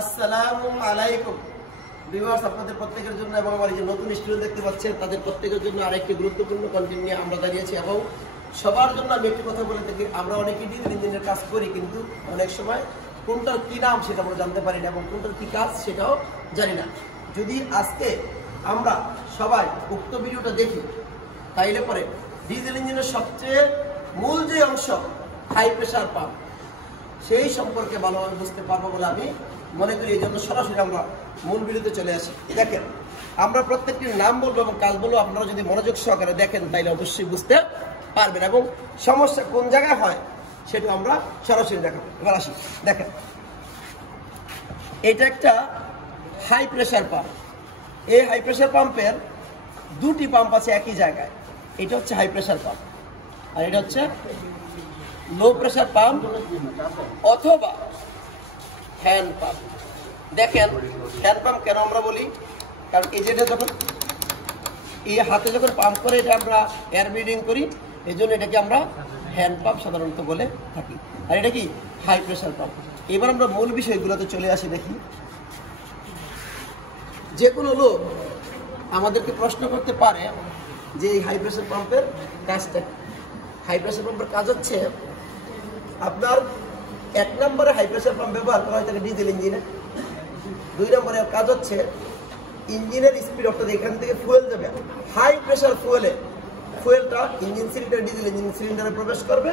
আসসালামু আলাইকুম ভিউয়ার্স, আপনাদের প্রত্যেকের জন্য এবং আমার যে নতুন স্টুডেন্ট দেখতে পাচ্ছেন তাদের প্রত্যেকের জন্য আরেকটি গুরুত্বপূর্ণ কন্টেন্ট নিয়ে আমরা দাঁড়িয়েছি। এবং সবার জন্য আমি একটি কথা বলে থাকি, আমরা অনেকেই ডিজিটাল ইঞ্জিনিয়ার কাজ করি, কিন্তু অনেক সময় কোনটার কী নাম সেটা আমরা জানতে পারি না এবং কোনটার কী কাজ সেটাও জানি না। যদি আজকে আমরা সবাই উক্ত ভিডিওটা দেখি তাইলে পরে ডিজিটাল ইঞ্জিনের সবচেয়ে মূল যে অংশ হাই প্রেশার পাম্প সেই সম্পর্কে ভালোভাবে বুঝতে পারবো বলে আমি মনে করি। এই জন্য সরাসরি আমরা মূল ভিডিওতে চলে আসি। দেখেন, আমরা প্রত্যেকটির নাম বলবো এবং কাজ বলবো, আপনারা যদি মনোযোগ সহকারে দেখেন তাইলে অবশ্যই বুঝতে পারবেন এবং সমস্যা কোন জায়গায় হয় সেটা আমরা সরাসরি দেখাবো। এবার আসি, দেখেন এটা একটা হাই প্রেশার পাম্প। এই হাই প্রেশার পাম্পের দুটি পাম্প আছে একই জায়গায়। এটা হচ্ছে হাই প্রেশার পাম্প আর এটা হচ্ছে লো প্রেশার পাম্প অথবা হ্যান্ড পাম্প। দেখেন হ্যান্ড পাম্প কেন আমরা বলি, কারণ এই যেটা যখন এই হাতে যখন পাম্প করে এটা আমরা এয়ার ব্লিডিং করি, এই জন্য এটাকে আমরা হ্যান্ড পাম্প সাধারণত বলে থাকি। আর এটা কি হাই প্রেশার পাম্প। এবার আমরা মূল বিষয়গুলোতে চলে আসি। দেখি, যে কোনো লোক আমাদেরকে প্রশ্ন করতে পারে যে এই হাই প্রেশার পাম্পের কাজটা। হাই প্রেশার পাম্পের কাজ হচ্ছে আপনার এক নম্বরে হাই প্রেশার পাম্প ব্যবহার করা হয় থাকে ডিজেল ইঞ্জিনে। দুই নম্বরে কাজ হচ্ছে ইঞ্জিনের স্পিড, অর্থাৎ এখান থেকে ফুয়েল যাবে হাই প্রেশার ফুয়েলটা ইঞ্জিন সিলিন্ডার ডিজেল ইঞ্জিন সিলিন্ডারে প্রবেশ করবে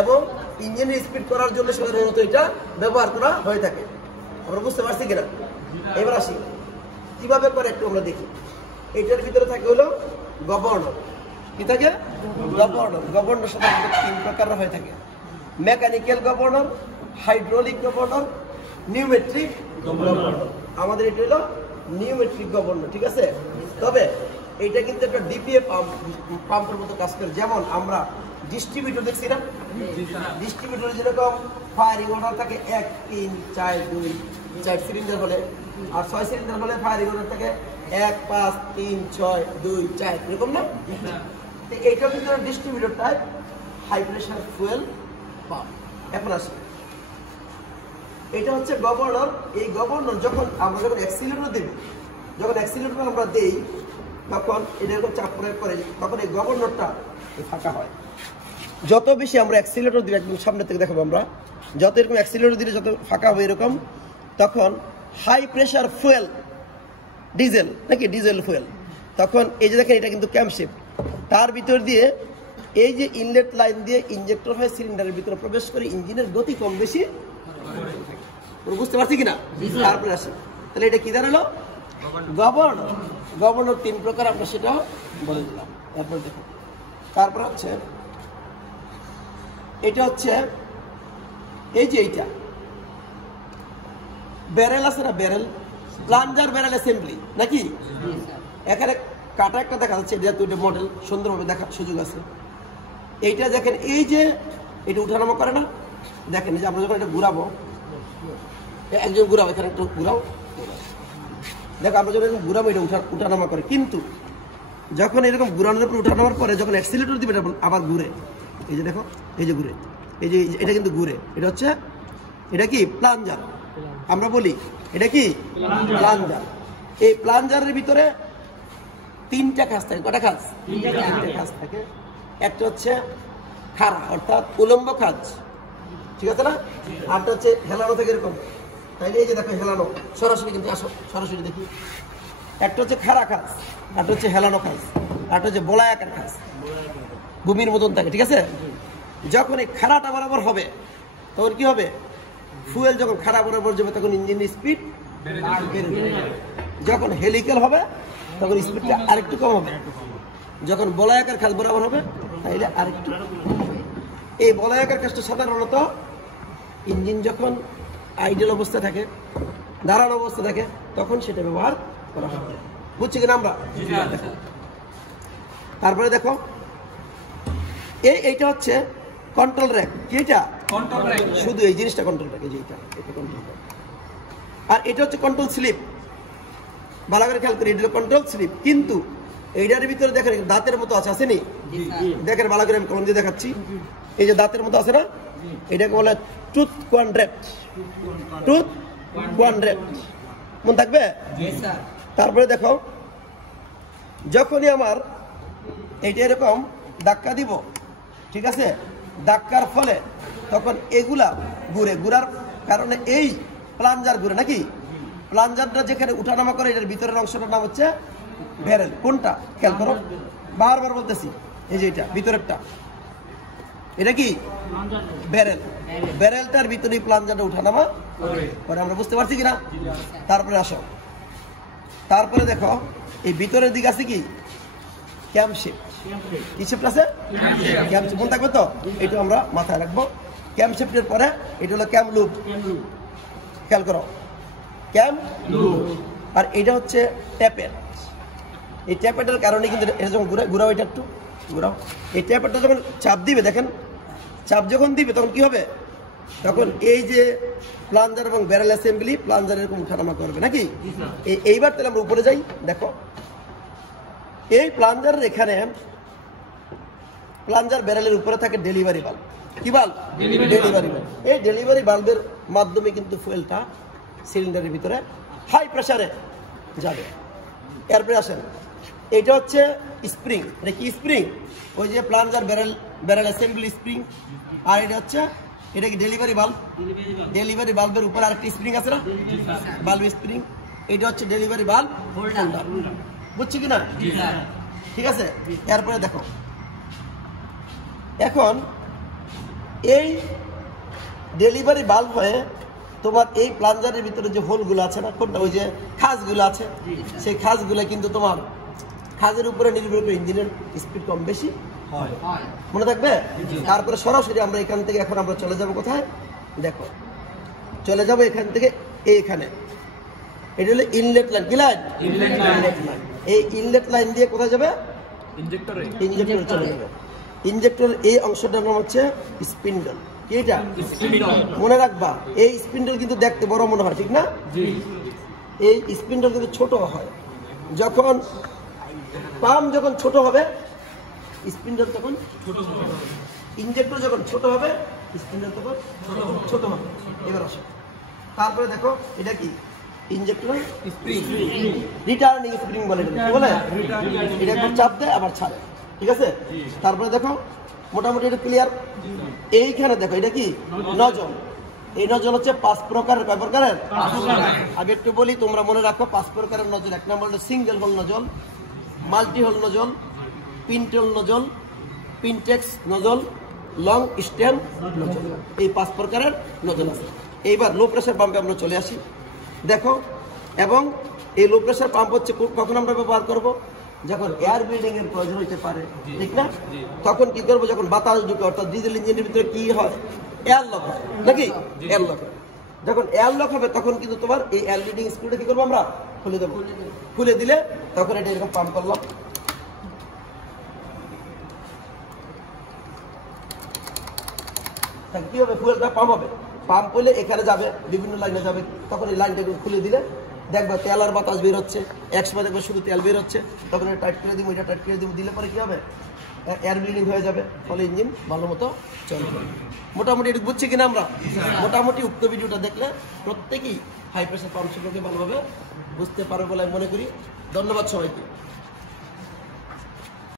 এবং ইঞ্জিনের স্পিড করার জন্য সাধারণত এটা ব্যবহার করা হয়ে থাকে। আমরা বুঝতে পারছি কিনা? এবার আসি কিভাবে করে একটু আমরা দেখি। এটার ভিতরে থাকে হলো গভর্নর। কি থাকে? গভর্নর। গভর্নর সাধারণত তিন প্রকার হয়ে থাকে: mechanical governor, hydraulic governor, pneumatic governor. আমাদের এটা হলো নিউমেট্রিক গভর্নর, ঠিক আছে? তবে এটা কিন্তু একটা ডিপিএ পাম্পের মতো কাজ করে। যেমন আমরা ডিস্ট্রিবিউটর দেখছি না, ডিস্ট্রিবিউটরে যেরকম ফায়ারিং অর্ডার থাকে 1, 3, 4, 2, 4 সিলিন্ডার হলে, আর 6 সিলিন্ডার হলে ফায়ারিং অর্ডার থাকে 1, 5, 3, 6, 2, 4, এরকম না? এইটার ভিতরে distributor type high pressure fuel pump. এখন আসি, এটা হচ্ছে গভর্নর। এই গভর্নর আমরা যখন অ্যাক্সিলারেটর দেব, যখন অ্যাক্সিলারেটর আমরা দেই তখন এটা এরকম চাপ প্রয়োগ করে, তখন এই গভর্নরটা ফাঁকা হয়। যত বেশি আমরা অ্যাক্সিলারেটর দিই, একদম সামনে থেকে দেখাবো আমরা, যত এরকম অ্যাক্সিলারেটর দিলে যত ফাঁকা হবে এরকম, তখন হাই প্রেশার ফুয়েল ডিজেল নাকি ডিজেল ফুয়েল, তখন এই যে দেখেন এটা কিন্তু ক্যাম্পশিপ, তার ভিতর দিয়ে এই যে ইনলেট লাইন দিয়ে ইনজেক্টর হয়ে সিলিন্ডারের ভিতরে প্রবেশ করে ইঞ্জিনের গতি কম বেশি। বুঝতে পারছি কিনা? তারপরে আসি, তাহলে এটা কি দাঁড়ালো? গভর্নর। গভর্নর তিন প্রকার, আমরা সেটাও বলে দিলাম। তারপরে দেখো, তারপরে হচ্ছে এটা হচ্ছে এই যে এইটা ব্যারেল আছে না, ব্যারেল প্লাঞ্জার ব্যারেল অ্যাসেম্বলি নাকি? এখানে কাটা একটা দেখা যাচ্ছে, এটা দুটো মডেল সুন্দরভাবে দেখার সুযোগ আছে। এইটা দেখেন, এই যে এটা উঠানামা করে না, দেখেন এই যে আমরা যখন এটা ঘুরাবো, একজন ঘুরাবো, এখানে একটু ঘুরাও, দেখো আমরা যখন ঘুরাবো এটা উঠানামা করে। কিন্তু যখন এরকম ঘুরানোর পর উঠানামার পরে যখন অ্যাক্সিলারেটর দিবে এটা আবার ঘুরে, এই যে দেখো এই যে ঘুরে, এই যে এটা কিন্তু ঘুরে। এটা হচ্ছে, এটা কি প্লাঞ্জার আমরা বলি, এটা কি প্লাঞ্জার। এই প্লাঞ্জারের ভিতরে তিনটা কাজ থাকে। কটা কাজ? তিনটা কাজ থাকে। একটা হচ্ছে খাড়া, অর্থাৎ উলম্ব কাজ, ঠিক আছে না? আরটা হচ্ছে হেলানো থেকে এরকম, তাইলে এই যে দেখো হেলানো, সরাসরি কিন্তু আসো সরাসরি দেখি। একটা হচ্ছে খাড়া কাজ, একটা হচ্ছে হেলানো কাজ, একটা হচ্ছে বলায়াকার কাজ, ভূমির মতন থাকে, ঠিক আছে? যখন এই খাড়াটা বরাবর হবে তখন কি হবে? ফুয়েল যখন খাড়া বরাবর যাবে তখন ইঞ্জিনের স্পিড বেড়ে যাবে। যখন হেলিক্যাল হবে তখন স্পিডটা আরেকটু কম হবে। যখন বলায়াকার কাজ বরাবর হবে তাইলে আরেকটু। এই বলায়াকার কাজটা সাধারণত ইঞ্জিন যখন আইডল অবস্থা থাকে, দাঁড়ানো অবস্থা থাকে, তখন সেটা ব্যবহার করা হবে। বুঝছি কিনা আমরা? তারপরে দেখো এইটা হচ্ছে কন্ট্রোল র্যাক। কি এটা? Control rack. শুধু এই জিনিসটা কন্ট্রোল র্যাক, এই যে এটা কন্ট্রোল র্যাক। আর এটা হচ্ছে কন্ট্রোল স্লিপ। ভালো করে খেয়াল করি, এটা কন্ট্রোল স্লিপ। কিন্তু এইটার ভিতরে দেখেন দাঁতের মতো আছে, আসেনি? দেখেন ভালো করে আমি কলম দিয়ে দেখাচ্ছি, এই যে দাঁতের মতো আছে না, এটাকে বলে টুথ কোয়াড্রেন্ট। টুথ 100 মনে থাকবে। তারপরে দেখো যখনই আমার এইটা এরকম ধাক্কা দিব, ঠিক আছে, ধাক্কার ফলে তখন এগুলা ঘুরার কারণে এই প্লাঞ্জার ঘুরে নাকি, প্লাঞ্জারটা যেখানে উঠানামা করে এটার ভিতরের অংশটার নাম হচ্ছে ব্যারেল। কোনটা খেয়াল করো, বারবার বলতেছি, এই যে এটা ভিতরেরটা, এটা কি ব্যারেল। ব্যারেলটার ভিতরে প্লাঞ্জারটা উঠানামা করে, আমরা বুঝতে পারছি কিনা। তারপরে আসো, তারপরে দেখো এই ভিতরের দিকে আছে কি ক্যাম্পশেপ। কি শেপ আছে? ক্যাম্পশেপ মনে থাকবে তো, এটা আমরা মাথায় রাখবো। ক্যাম্পশেপের পরে এটা হলো ক্যাম লুপ, খেয়াল করো ক্যাম লুপ। আর এটা হচ্ছে ট্যাপেট। এই ট্যাপেটের কারণে কিন্তু এটা যখন ঘুরাও, এটা একটু ঘুরাও, এই ট্যাপেটটা যখন চাপ দিবে, দেখেন চাপ যখন দিবে তখন কি হবে, তখন এই যে প্লাঞ্জার এবং ব্যারেল অ্যাসেম্বলি প্লাঞ্জার এরকম উঠানামা করবে নাকি। এইবার তাহলে আমরা উপরে যাই। দেখো এই প্লাঞ্জারের এখানে প্লাঞ্জার ব্যারেলের উপরে থাকে ডেলিভারি বাল্ব। কি বাল্ব? Delivery bulb. এই ডেলিভারি বাল্বের মাধ্যমে কিন্তু ফুয়েলটা সিলিন্ডারের ভিতরে হাই প্রেসারে যাবে। এরপরে আসেন, এটা হচ্ছে স্প্রিং। এটা কি স্প্রিং? ওই যে প্লাঞ্জার ব্যারেল অ্যাসেম্বলি স্প্রিং। আর এটা হচ্ছে, এটা কি ডেলিভারি বাল্ব। ডেলিভারি বাল্বের উপর আরেকটি স্প্রিং আছে না, বাল্ব স্প্রিং। এটা হচ্ছে ডেলিভারি বাল্ব হোল্ডার। বুঝছি কিনা? ঠিক আছে। এরপরে দেখো এখন এই ডেলিভারি বাল্ব হয়ে তোমার এই প্লাঞ্জারের ভিতরে যে হোলগুলো আছে না, কোনটা ওই যে খাঁজগুলো আছে, সেই খাঁজগুলো কিন্তু তোমার খাঁজের উপরে নির্ভর করে ইঞ্জিনের স্পিড কম বেশি হয়, মনে থাকবে। তারপরে সরাসরি আমরা এখান থেকে এখন আমরা চলে যাব কোথায়, দেখো চলে যাব এখান থেকে এইখানে। এটা হলো ইনলেট লাইন। কি লাইন? Inlet line. এই ইনলেট লাইন দিয়ে কোথায় যাবে? ইনজেক্টরে চলে যাবে। ইনজেক্টরের এই অংশটার নাম হচ্ছে স্পিন্ডল। কি এটা? মনে রাখবা, এই স্পিন্ডল কিন্তু দেখতে বড় মনে হয়, ঠিক না? এই স্পিন্ডল কিন্তু ছোট হয়। যখন পাম্প যখন ছোট হবে স্পিন্ডল তখন ছোট হবে, ইনজেক্টর যখন ছোট হবে স্পিন্ডল তখন ছোট হবে। এবার আসো, তারপরে দেখো এটা কি ইনজেক্টর স্প্রিং, রিটার্নিং স্প্রিং বলে। কি বলে? এটা একবার চাপ দেয় আবার ছাড়ে, ঠিক আছে। তারপরে দেখো মোটামুটি এটা ক্লিয়ার। এইখানে দেখো এটা কি নজল। এই নজল হচ্ছে 5 প্রকারের। কয় প্রকারের? আগে একটু বলি, তোমরা মনে রাখো 5 প্রকারের নজল। এক নম্বর হলো single hole nozzle, multi hole nozzle, pintle nozzle, পিনটেক্স নজল, লং স্ট্যান্ড নজল। এই 5 প্রকারের নজল আছে। এইবার লো প্রেসার পাম্পে আমরা চলে আসি। দেখো, এবং এই লো প্রেসার পাম্প হচ্ছে কখন আমরা ব্যবহার করব? যখন এয়ার ব্লিডিং এর প্রয়োজন হতে পারে, ঠিক না? তখন কি করবো? যখন বাতাস ঢুকে, অর্থাৎ ডিজেল ইঞ্জিনের ভিতরে কি হয়, এয়ার লক হয় নাকি, এয়ার লক হয়। যখন এয়ার লক হবে তখন কিন্তু তোমার এই এয়ার ব্লিডিং স্ক্রুটা কি করবো আমরা? খুলে দেবো। খুলে দিলে তখন এটা এরকম পাম্প করলাম। কি হবে? ফুয়েলটা পাম্প হবে। পাম্প হলে এখানে যাবে, বিভিন্ন লাইনে যাবে। তখন এই লাইনটা খুলে দিলে দেখবা তেল আর বাতাস বের হচ্ছে। এক সময় দেখবে শুধু তেল বের হচ্ছে, তখন এটা টাইট করে দিব, এটা টাইট করে দিব। দিলে পরে কি হবে? এয়ার ব্লিডিং হয়ে যাবে, ফলে ইঞ্জিন ভালো মতো চলবে। মোটামুটি এটা বুঝছি কিনা আমরা? মোটামুটি উক্ত ভিডিওটা দেখলে প্রত্যেকেই হাই প্রেসার পাম্প সম্পর্কে ভালোভাবে বুঝতে পারবে বলে মনে করি। ধন্যবাদ সবাইকে।